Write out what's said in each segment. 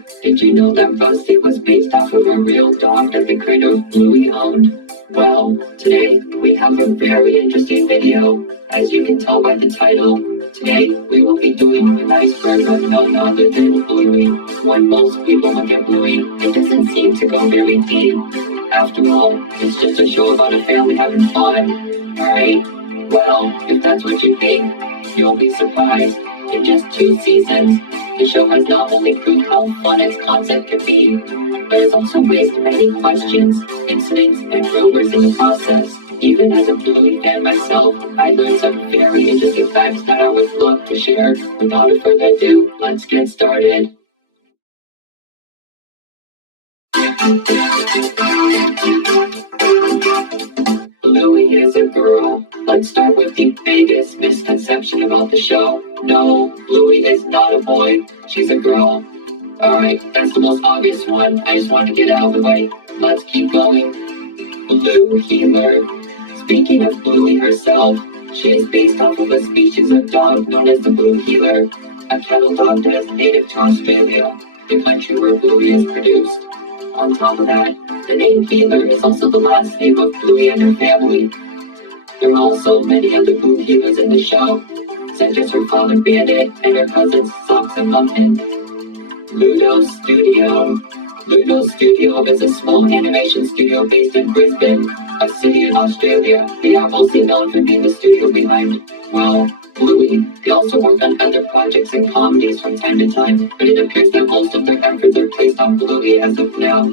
fact, did you know that Rusty was based off of a real dog that the creator of Bluey owned? Well, today we have a very interesting video. As you can tell by the title, today we will be doing an iceberg of none other than Bluey. When most people look at Bluey, it doesn't seem to go very deep. After all, it's just a show about a family having fun, alright? Well, if that's what you think, you'll be surprised. In just 2 seasons, the show has not only proved how fun its concept can be, but has also raised many questions, incidents, and rumors in the process. Even as a Bluey fan myself, I learned some very interesting facts that I would love to share. Without further ado, let's get started. Bluey is a girl. Let's start with the biggest misconception about the show. No, Bluey is not a boy. She's a girl. Alright, that's the most obvious one. I just want to get it out of the way. Let's keep going. Blue Healer. Speaking of Bluey herself, she is based off of a species of dog known as the Blue Healer, a kennel dog that is native to Australia, the country where Bluey is produced. On top of that, the name Healer is also the last name of Bluey and her family. There are also many other Blue Healers in the show, such as her father Bandit and her cousins Socks and Muffin. Ludo Studio. Ludo Studio is a small animation studio based in Brisbane, a city in Australia. They are mostly known for being the studio behind, well, Bluey. They also work on other projects and comedies from time to time, but it appears that most of their efforts are placed on Bluey as of now.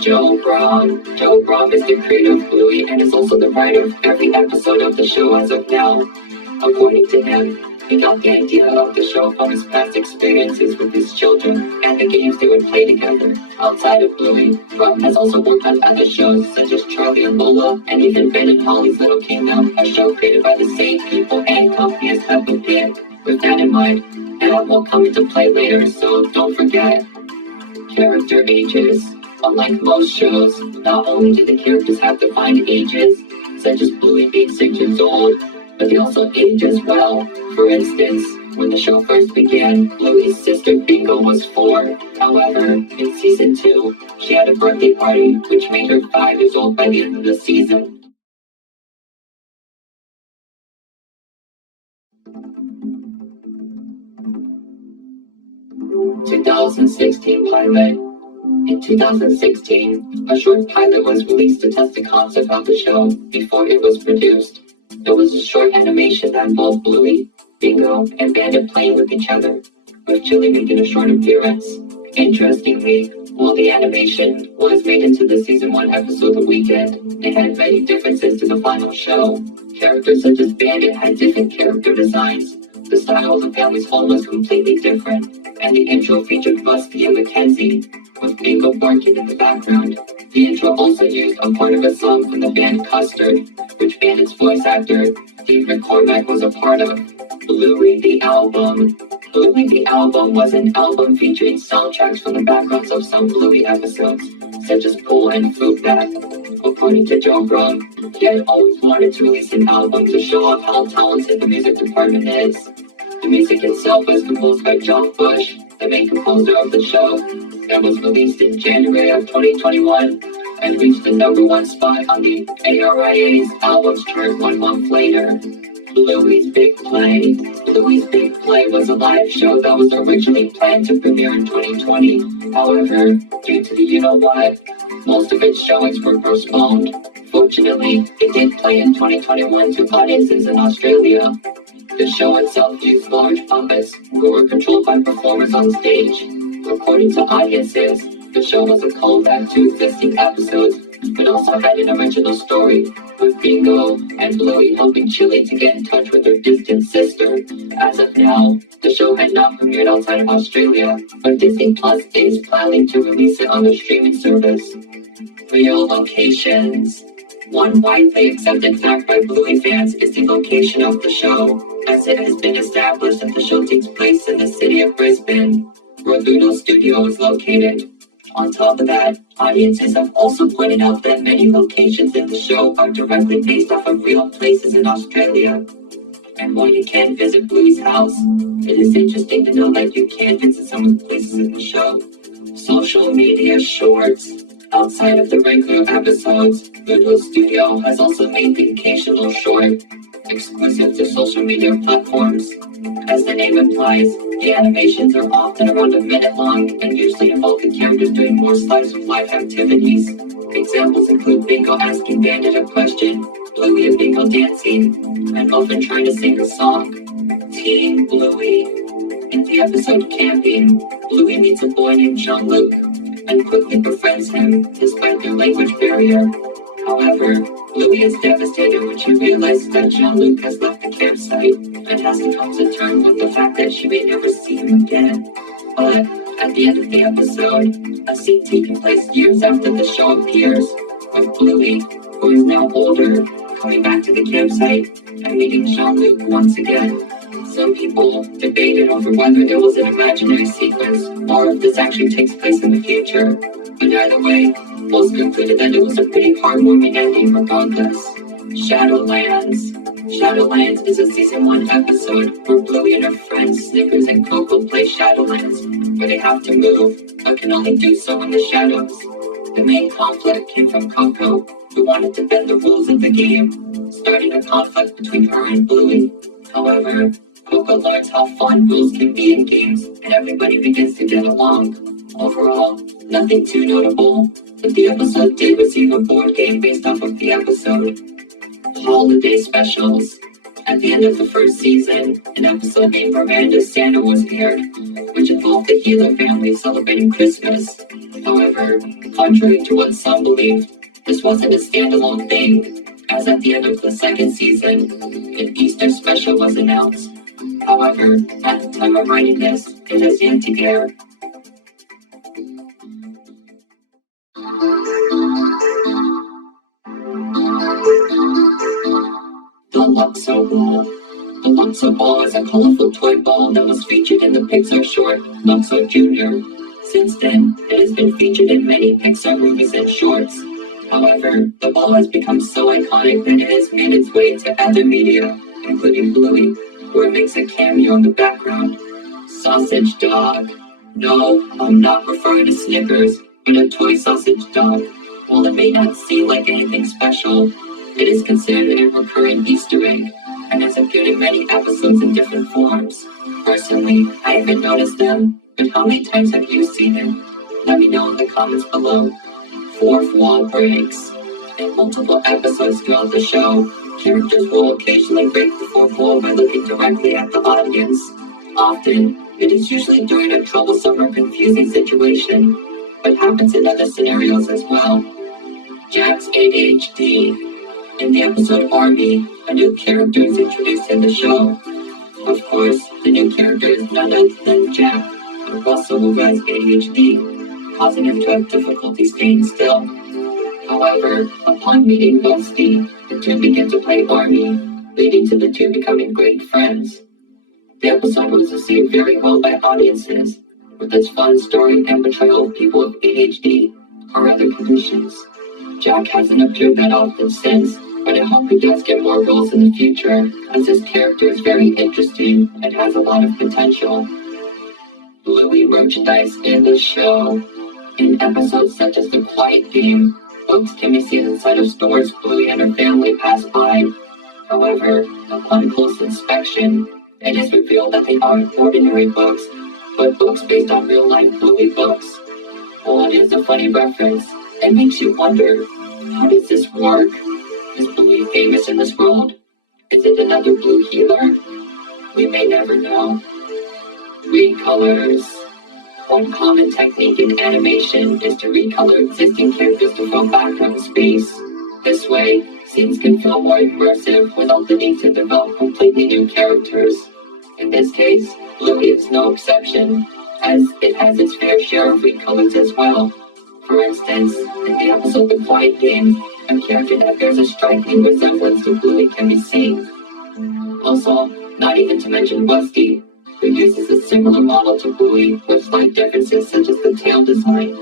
Joe Braun. Joe Braun is the creator of Bluey and is also the writer of every episode of the show as of now. According to him, he got the idea of the show from his past experiences with his children and the games they would play together. Outside of Bluey, Braun has also worked on other shows such as Charlie and Lola and even Ben and Holly's Little Kingdom, a show created by the same people and company as Peppa Pig. With that in mind, that will come into play later, so don't forget. Character ages. Unlike most shows, not only do the characters have defined ages, such as Bluey being 6 years old, but they also age as well. For instance, when the show first began, Bluey's sister Bingo was 4. However, in season 2, she had a birthday party, which made her 5 years old by the end of the season. (2016) pilot. In 2016, a short pilot was released to test the concept of the show before it was produced. It was a short animation that involved Bluey, Bingo, and Bandit playing with each other, with Chili making a short appearance. Interestingly, while the animation was made into the season 1 episode The Weekend, it had many differences to the final show. Characters such as Bandit had different character designs. The style of the family's home was completely different, and the intro featured Rusty and Mackenzie, with Bingo barking in the background. The intro also used a part of a song from the band Custard, which Bandit's voice actor, Steve McCormack, was a part of. Bluey the Album. Bluey the Album was an album featuring soundtracks from the backgrounds of some Bluey episodes, such as Bull and Fruit Bat. According to Joe Braun, he had always wanted to release an album to show off how talented the music department is. The music itself was composed by John Bush, the main composer of the show, and was released in January of 2021 and reached the #1 spot on the ARIA's albums chart 1 month later. Bluey's Big Play. Bluey's Big Play was a live show that was originally planned to premiere in 2020. However, due to the you-know-what, most of its showings were postponed. Fortunately, it did play in 2021 to audiences in Australia. The show itself used large puppets who were controlled by performers on stage. According to audiences, the show was a callback to existing episodes, but also had an original story, with Bingo and Bluey helping Chili to get in touch with her distant sister. As of now, the show had not premiered outside of Australia, but Disney Plus is planning to release it on their streaming service. Real locations. One widely accepted fact by Bluey fans is the location of the show, as it has been established that the show takes place in the city of Brisbane, where Ludo Studio is located. On top of that, audiences have also pointed out that many locations in the show are directly based off of real places in Australia. and why you can't visit Bluey's house. It is interesting to know that you can't visit some of the places in the show. Social media shorts. Outside of the regular episodes, Goodwill Studio has also made the occasional short, exclusive to social media platforms. As the name implies, the animations are often around a minute long and usually involve the characters doing more slice of life activities. Examples include Bingo asking Bandit a question, Bluey and Bingo dancing, and Muffin trying to sing a song. Teen Bluey. In the episode Camping, Bluey meets a boy named Jean-Luc and quickly befriends him despite their language barrier. However, Bluey is devastated when she realizes that Jean-Luc has left the campsite and has to come to terms with the fact that she may never see him again. But at the end of the episode, a scene taking place years after the show appears, with Bluey, who is now older, coming back to the campsite and meeting Jean-Luc once again. Some people debated over whether it was an imaginary sequence or if this actually takes place in the future, but either way, most concluded that it was a pretty heartwarming ending regardless. Shadowlands. Shadowlands is a season 1 episode where Bluey and her friends Snickers and Coco play Shadowlands, where they have to move, but can only do so in the shadows. The main conflict came from Coco, who wanted to bend the rules of the game, starting a conflict between her and Bluey. However, Coco learns how fun rules can be in games, and everybody begins to get along. Overall, nothing too notable, but the episode did receive a board game based off of the episode. Holiday specials. At the end of the first season, an episode named Miranda's Santa was aired, which involved the Healer family celebrating Christmas. However, contrary to what some believed, this wasn't a standalone thing, as at the end of the second season, an Easter special was announced. However, at the time of writing this, it has yet to air. The Luxo Ball. The Luxo Ball is a colorful toy ball that was featured in the Pixar short Luxo Jr. Since then, it has been featured in many Pixar movies and shorts. However, the ball has become so iconic that it has made its way to other media, including Bluey, where it makes a cameo in the background. Sausage dog. No, I'm not referring to Snickers, but a toy sausage dog. While it may not seem like anything special, it is considered a recurring Easter egg, and has appeared in many episodes in different forms. Personally, I haven't noticed them, but how many times have you seen them? Let me know in the comments below. Fourth wall breaks. In multiple episodes throughout the show, characters will occasionally break the fourth wall by looking directly at the audience. Often, it is usually during a troublesome or confusing situation, but happens in other scenarios as well. Jack's ADHD. In the episode Army, a new character is introduced in the show. Of course, the new character is none other than Jack, a Russell who has ADHD, causing him to have difficulty staying still. However, upon meeting Ghosty, the two begin to play Army, leading to the two becoming great friends. The episode was received very well by audiences, with its fun story and portrayal of people with ADHD or other conditions. Jack hasn't appeared that often since, but I hope he does get more roles in the future, as his character is very interesting and has a lot of potential. Bluey merchandise in the show. In episodes such as The Quiet Game, books can be seen inside of stores Bluey and her family pass by. However, upon close inspection, it is revealed that they aren't ordinary books, but books based on real-life Bluey books. While it is a funny reference, it makes you wonder, how does this work? Is Bluey famous in this world? Is it another Blue healer? We may never know. Recolors. One common technique in animation is to recolor existing characters to fill background space. This way, scenes can feel more immersive without the need to develop completely new characters. In this case, Bluey is no exception, as it has its fair share of recolors as well. For instance, in the episode The Quiet Game, a character that bears a striking resemblance to Bluey can be seen. Also, not even to mention Rusty, who uses a similar model to Bluey with slight differences such as the tail design.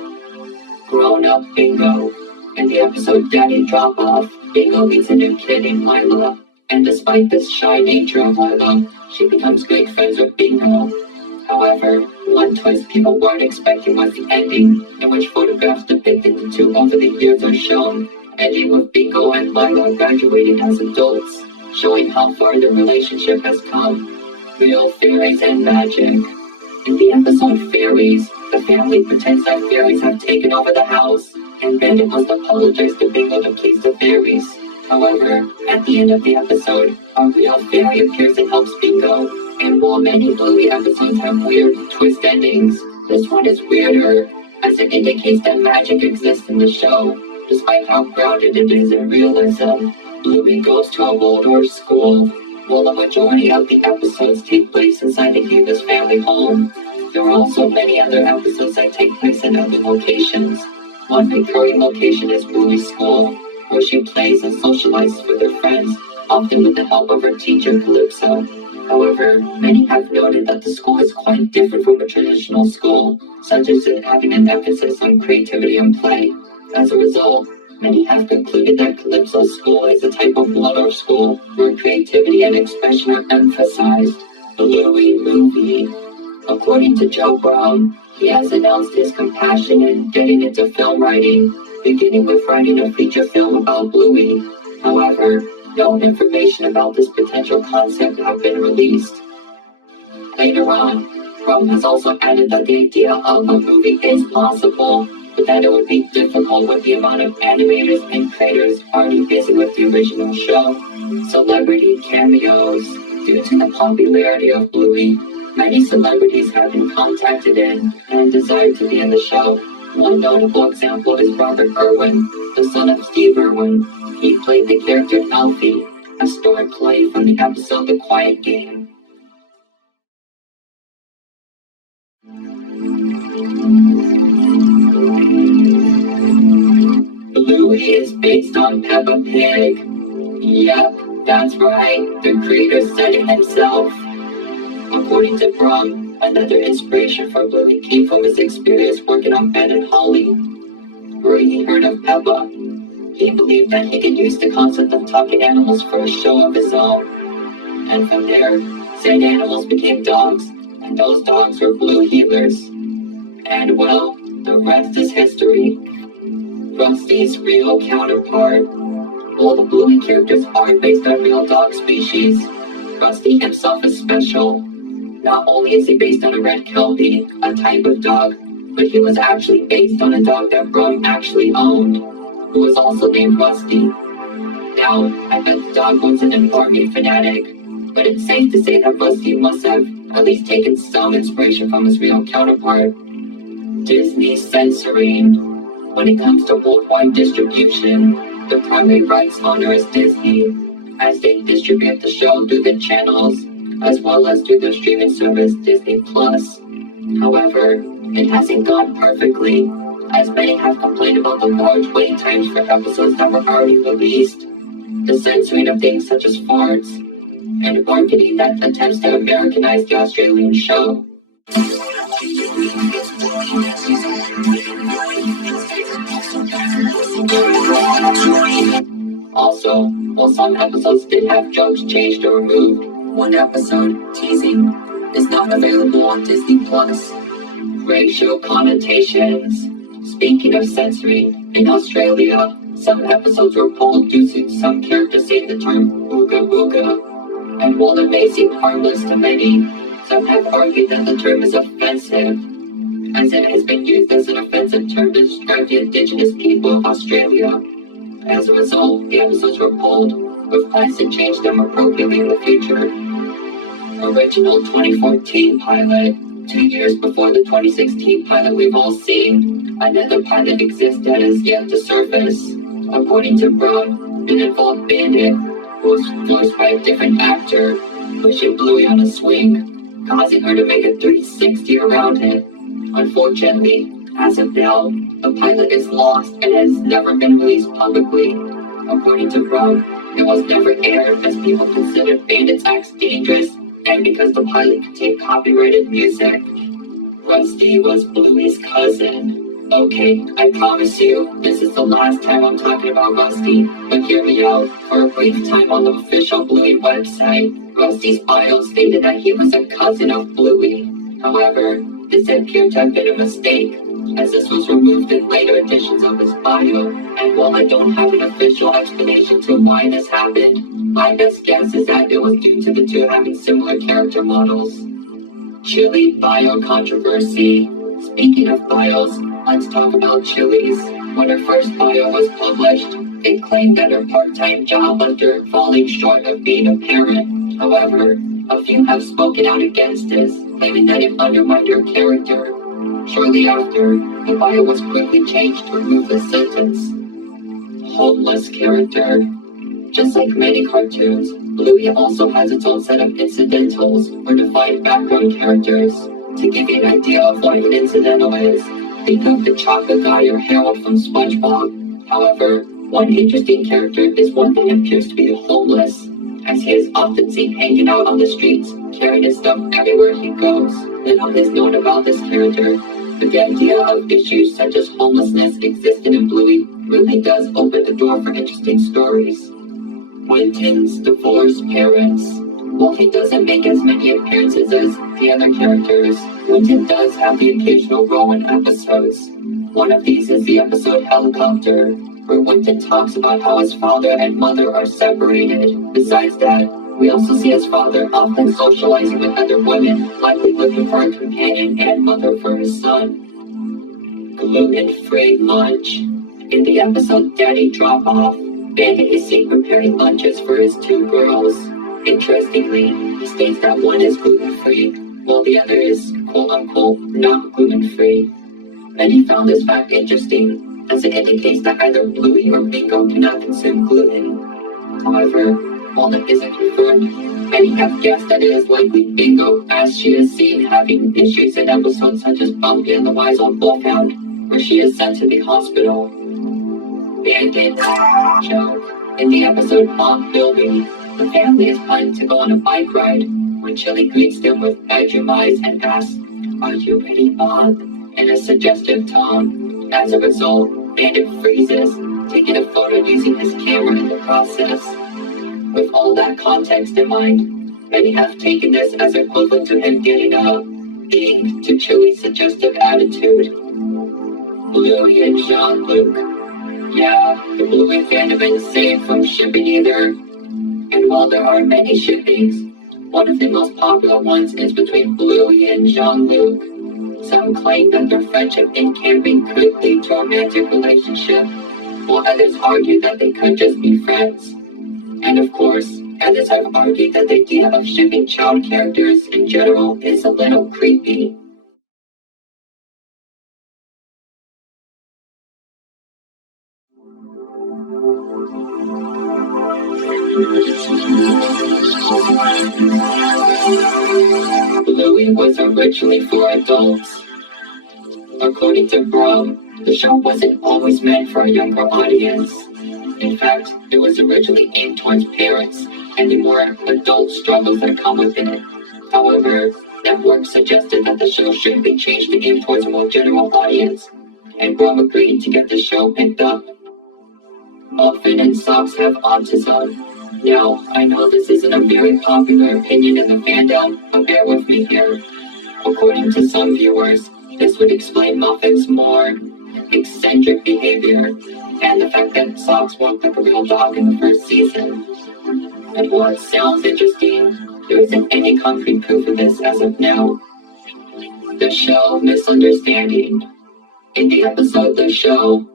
Grown-up Bingo. In the episode Daddy Drop Off, Bingo meets a new kid named Lila, and despite this shy nature of Lila, she becomes great friends with Bingo. However, one twist people weren't expecting was the ending, in which photographs depicting the two over the years are shown, ending with Bingo and Lila graduating as adults, showing how far the relationship has come. Real fairies and magic. In the episode Fairies, the family pretends that fairies have taken over the house, and Bandit must apologize to Bingo to please the fairies. However, at the end of the episode, a real fairy appears and helps Bingo, and while many Bluey episodes have weird twist endings, this one is weirder, as it indicates that magic exists in the show, despite how grounded it is in realism. Bluey goes to a Waldorf school. While the majority of the episodes take place inside the Heavis family home, there are also many other episodes that take place in other locations. One recurring location is Bluey's school, where she plays and socializes with her friends, often with the help of her teacher, Calypso. However, many have noted that the school is quite different from a traditional school, such as it having an emphasis on creativity and play. As a result, many have concluded that Calypso's school is a type of Waldorf school where creativity and expression are emphasized. Bluey movie. According to Joe Brown, he has announced his compassion in getting into film writing, beginning with writing a feature film about Bluey. However, no information about this potential concept have been released. Later on, Brown has also added that the idea of a movie is possible, but that it would be difficult with the amount of animators and creators already busy with the original show. Celebrity cameos. Due to the popularity of Bluey, many celebrities have been contacted in and desire to be in the show. One notable example is Robert Irwin, the son of Steve Irwin. He played the character Alfie, a story play from the episode The Quiet Game. Bluey is based on Peppa Pig. Yep, that's right, the creator said it himself. According to Brum, another inspiration for Bluey came from his experience working on Ben and Holly, where he heard of Peppa. He believed that he could use the concept of talking animals for a show of his own. And from there, said animals became dogs, and those dogs were Blue healers. And well, the rest is history. Rusty's real counterpart. All the Bluey characters are based on real dog species. Rusty himself is special. Not only is he based on a red Kelpie, a type of dog, but he was actually based on a dog that Brum actually owned, who was also named Rusty. Now, I bet the dog wasn't an army fanatic, but it's safe to say that Rusty must have at least taken some inspiration from his real counterpart. Disney censoring. When it comes to worldwide distribution, the primary rights owner is Disney, as they distribute the show through the channels, as well as through their streaming service Disney+. However, it hasn't gone perfectly, as many have complained about the large wait times for episodes that were already released, the censoring of things such as farts, and marketing that attempts to Americanize the Australian show. Also, while some episodes did have jokes changed or removed, one episode, Teasing, is not available on Disney+. Racial connotations. Speaking of censoring, in Australia, some episodes were pulled due to some characters saying the term ooga booga, and while it may seem harmless to many, some have argued that the term is offensive, as it has been used as an offensive term to describe the indigenous people of Australia. As a result, the episodes were pulled, with plans to change them appropriately in the future. Original 2014 pilot. 2 years before the 2016 pilot we've all seen, another pilot exists that has yet to surface. According to Brown, it involved Bandit, who was voiced by a different actor, pushing Bluey on a swing, causing her to make a 360 around it. Unfortunately, as of now, the pilot is lost and has never been released publicly. According to Brown, it was never aired as people considered Bandit's acts dangerous and because the pilot contained copyrighted music. Rusty was Bluey's cousin. Okay, I promise you, this is the last time I'm talking about Rusty, but hear me out. For a brief time on the official Bluey website, Rusty's bio stated that he was a cousin of Bluey. However, this appeared to have been a mistake, as this was removed in later editions of his bio, and while I don't have an official explanation to why this happened, my best guess is that it was due to the two having similar character models. Chili bio controversy. Speaking of bios, let's talk about Chili's. When her first bio was published, it claimed that her part-time job left her falling short of being a parent. However, a few have spoken out against this, claiming that it undermined her character. Shortly after, the bio was quickly changed to remove the sentence. Homeless character. Just like many cartoons, Bluey also has its own set of incidentals, or defined background characters. To give you an idea of what an incidental is, think of the chocolate guy or Harold from SpongeBob. However, one interesting character is one that appears to be homeless, as he is often seen hanging out on the streets, carrying his stuff everywhere he goes. Little is known about this character, but the idea of issues such as homelessness existing in Bluey really does open the door for interesting stories. Winton's divorced parents. While he doesn't make as many appearances as the other characters, Winton does have the occasional role in episodes. One of these is the episode Helicopter, where Winton talks about how his father and mother are separated. Besides that, we also see his father often socializing with other women, likely looking for a companion and mother for his son. Gluten-free lunch. In the episode Daddy Drop Off, Bandit is seen preparing lunches for his two girls. Interestingly, he states that one is gluten-free, while the other is quote-unquote not gluten-free. Many found this fact interesting, as it indicates that either Bluey or Bingo cannot consume gluten. However, while it isn't confirmed, many have guessed that it is likely Bingo, as she is seen having issues in episodes such as Bumpy and the Wise Old Wolfhound, where she is sent to the hospital. Bandit joke. In the episode Mom Building, the family is planning to go on a bike ride when Chili greets them with bedroom eyes and asks, "Are you ready, Bob?" in a suggestive tone. As a result, Bandit freezes, taking a photo using his camera in the process. With all that context in mind, many have taken this as equivalent to him getting a ding to Chili's suggestive attitude. Bluey and Jean-Luc. Yeah, the Bluey fandom isn't safe from shipping either. And while there are many shippings, one of the most popular ones is between Bluey and Jean-Luc. Some claim that their friendship in camping could lead to a romantic relationship, while others argue that they could just be friends. And of course, others have argued that the idea of shipping child characters in general is a little creepy. Bluey was originally for adults. According to Brum, the show wasn't always meant for a younger audience. In fact, it was originally aimed towards parents and the more adult struggles that come within it. However, networks suggested that the show should be changed to aim towards a more general audience, and Brum agreed to get the show picked up. Muffin and Socks have autism. Now, I know this isn't a very popular opinion in the fandom, but bear with me here. According to some viewers, this would explain Muffin's more eccentric behavior, and the fact that Socks walked like a real dog in the first season. And while it sounds interesting, there isn't any concrete proof of this as of now. The show Misunderstanding. In the episode The Show,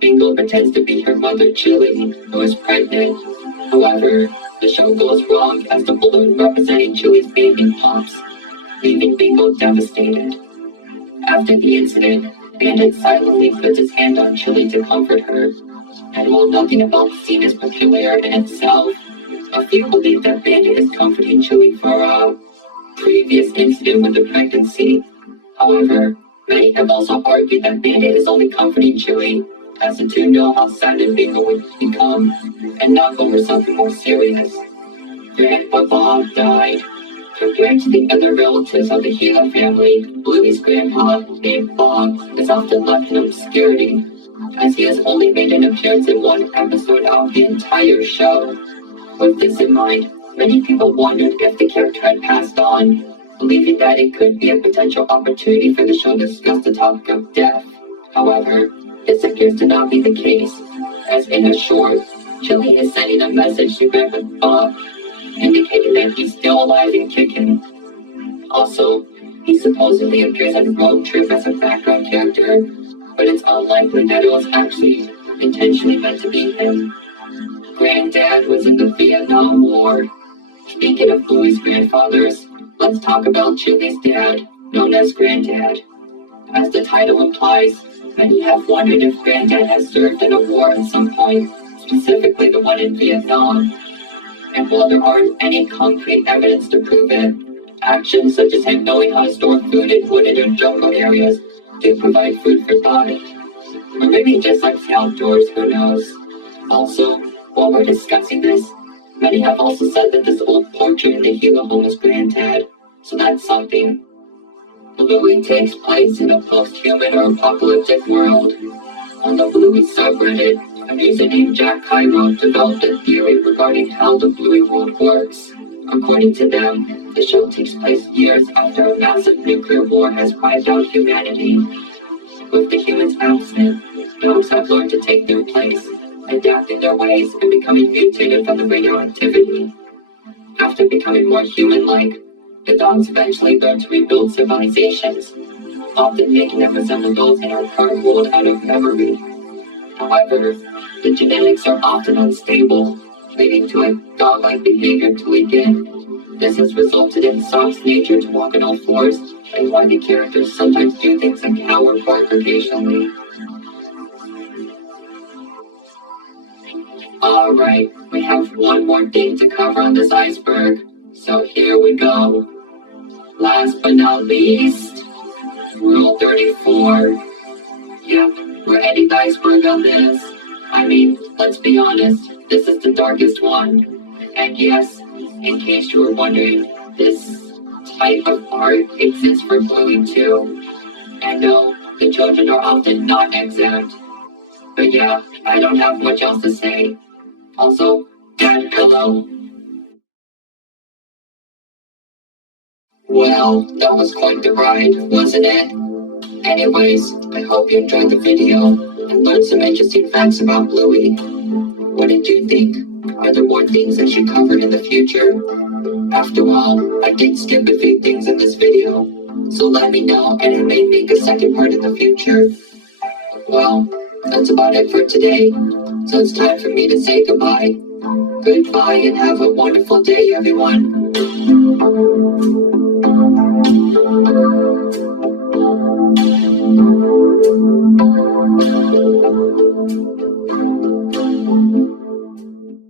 Bingo pretends to be her mother Chili, who is pregnant. However, the show goes wrong as the balloon representing Chili's baby pops, leaving Bingo devastated. After the incident, Bandit silently puts his hand on Chili to comfort her, and while nothing about the scene is peculiar in itself, a few believe that Bandit is comforting Chili for a previous incident with the pregnancy. However, many have also argued that Bandit is only comforting Chili, as the two know how sad Bingo would become, and not over something more serious. Grandpa Bob died. Compared to the other relatives of the Gila family, Bluey's grandpa, named Bob, is often left in obscurity, as he has only made an appearance in one episode of the entire show. With this in mind, many people wondered if the character had passed on, believing that it could be a potential opportunity for the show to discuss the topic of death. However, this appears to not be the case, as in a short, Chili is sending a message to Grandpa Bob, indicating that he's still alive and kicking. Also, he supposedly appears on Road Trip as a background character, but it's unlikely that it was actually intentionally meant to be him. Granddad was in the Vietnam War. Speaking of Bluey's grandfathers, let's talk about Chili's dad, known as Granddad. As the title implies, many have wondered if Granddad has served in a war at some point, specifically the one in Vietnam. And while there aren't any concrete evidence to prove it, actions such as him knowing how to store food in wooded or jungle areas do provide food for thought. Or maybe just likes the outdoors, who knows. Also, while we're discussing this, many have also said that this old portrait in the Gila home is Granddad, so that's something. Bluey takes place in a post-human or apocalyptic world. On the Bluey subreddit, a user named Jack Cairo developed a theory regarding how the Bluey world works. According to them, the show takes place years after a massive nuclear war has wiped out humanity. With the humans absent, dogs have learned to take their place, adapting their ways and becoming mutated from the radioactivity. After becoming more human-like, the dogs eventually learn to rebuild civilizations, often making them resemble those in our current world out of memory. However, the genetics are often unstable, leading to a dog-like behavior to weaken. This has resulted in Sock's nature to walk on all fours, and why the characters sometimes do things like howl or bark occasionally. Alright, we have one more thing to cover on this iceberg, so here we go. Last but not least, Rule 34. Yep, we're ending the iceberg on this. I mean, let's be honest, this is the darkest one. And yes, in case you were wondering, this type of art exists for Bluey too. And no, the children are often not exempt. But yeah, I don't have much else to say. Also, Dad, hello. Well, that was quite the ride, wasn't it? Anyways, I hope you enjoyed the video and learned some interesting facts about Bluey. What did you think? Are there more things I should cover in the future? After all, I did skip a few things in this video, so let me know and I may make a second part in the future. Well, that's about it for today, so it's time for me to say goodbye. Goodbye and have a wonderful day, everyone.